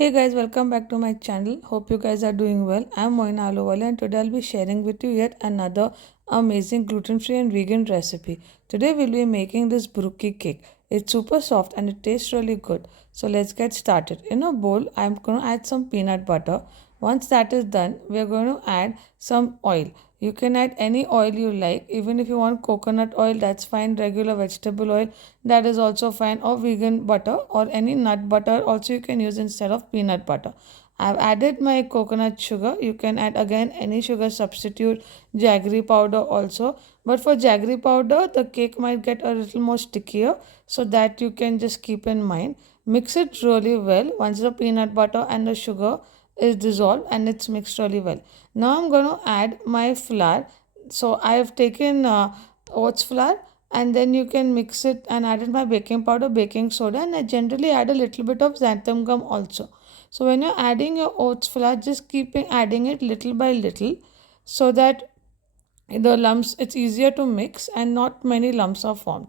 Hey guys, welcome back to my channel. Hope you guys are doing well. I'm Moina Aluwala and today I'll be sharing with you yet another amazing gluten-free and vegan recipe. Today we'll be making this brookie cake. It's super soft and it tastes really good. So let's get started. In a bowl, I'm going to add some peanut butter. Once that is done, we're going to add some oil. You can add any oil you like. Even if you want coconut oil, that's fine. Regular vegetable oil, that is also fine. Or vegan butter or any nut butter also you can use instead of peanut butter. I've added my coconut sugar. You can add again any sugar substitute, jaggery powder also. But for jaggery powder, the cake might get a little more stickier, so that you can just keep in mind. Mix it really well once the peanut butter and the sugar is dissolved and it's mixed really well. Now I'm going to add my flour. So I have taken oats flour, and then you can mix it and added my baking powder, baking soda, and I generally add a little bit of xanthan gum also. So when you're adding your oats flour, just keep adding it little by little so that the lumps, it's easier to mix and not many lumps are formed.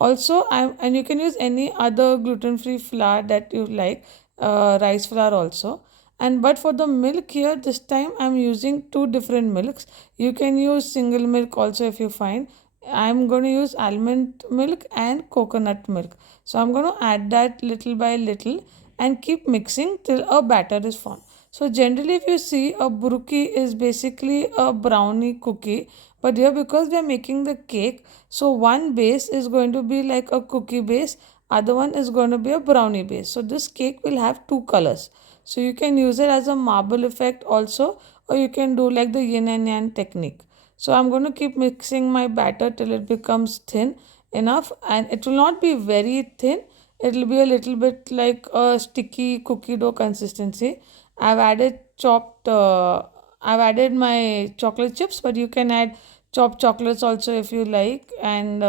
Also, and you can use any other gluten-free flour that you like, rice flour also. And but for the milk here, this time I'm using two different milks. You can use single milk also if you find. I'm going to use almond milk and coconut milk. So I'm going to add that little by little and keep mixing till a batter is formed. So generally, if you see, a brookie is basically a brownie cookie, but here because we are making the cake, so one base is going to be like a cookie base, other one is going to be a brownie base. So this cake will have two colors. So you can use it as a marble effect also, or you can do like the yin and yang technique. So I'm going to keep mixing my batter till it becomes thin enough, and it will not be very thin. It will be a little bit like a sticky cookie dough consistency. I've added I've added my chocolate chips, but you can add chopped chocolates also if you like, and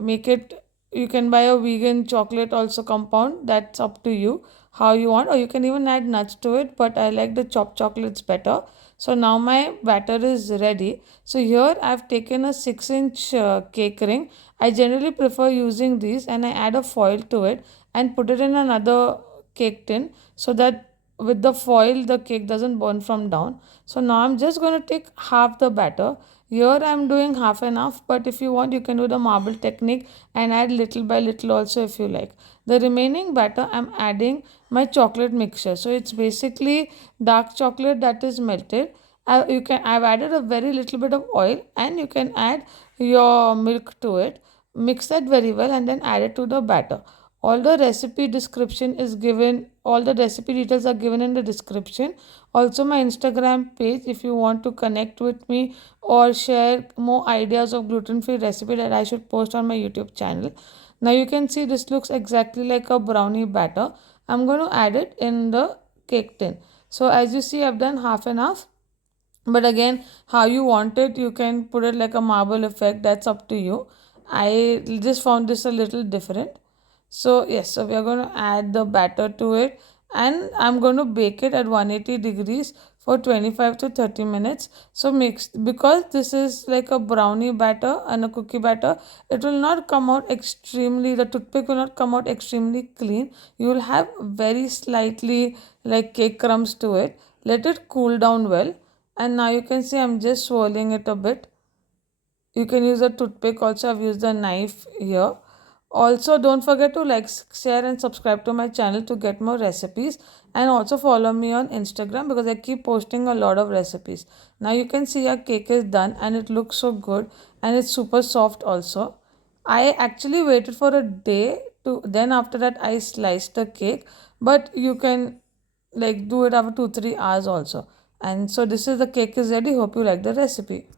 make it. You can buy a vegan chocolate also compound. That's up to you how you want, or you can even add nuts to it. But I like the chopped chocolates better. So now my batter is ready. So here I've taken a 6-inch cake ring. I generally prefer using these, and I add a foil to it and put it in another cake tin so that with the foil the cake doesn't burn from down. So now I'm just going to take half the batter. Here I'm doing half and half, but if you want you can do the marble technique and add little by little also if you like. The remaining batter I'm adding my chocolate mixture. So it's basically dark chocolate that is melted. I've added a very little bit of oil, and you can add your milk to it. Mix that very well and then add it to the batter. All the recipe description is given, all the recipe details are given in the description. Also my Instagram page if you want to connect with me or share more ideas of gluten-free recipe that I should post on my YouTube channel. Now you can see this looks exactly like a brownie batter. I'm going to add it in the cake tin. So as you see, I've done half and half, but again how you want it, you can put it like a marble effect, that's up to you. I just found this a little different. So yes, so we are going to add the batter to it, and I'm going to bake it at 180 degrees for 25 to 30 minutes. So mix, because this is like a brownie batter and a cookie batter, it will not come out extremely, the toothpick will not come out extremely clean. You will have very slightly like cake crumbs to it. Let it cool down well, and now you can see I'm just swirling it a bit. You can use a toothpick also, I've used a knife here. Also don't forget to like, share and subscribe to my channel to get more recipes, and also follow me on Instagram because I keep posting a lot of recipes. Now you can see our cake is done and it looks so good, and it's super soft also. I actually waited for a day to, then after that I sliced the cake, but you can like do it after 2-3 hours also. And so this is, the cake is ready. Hope you like the recipe.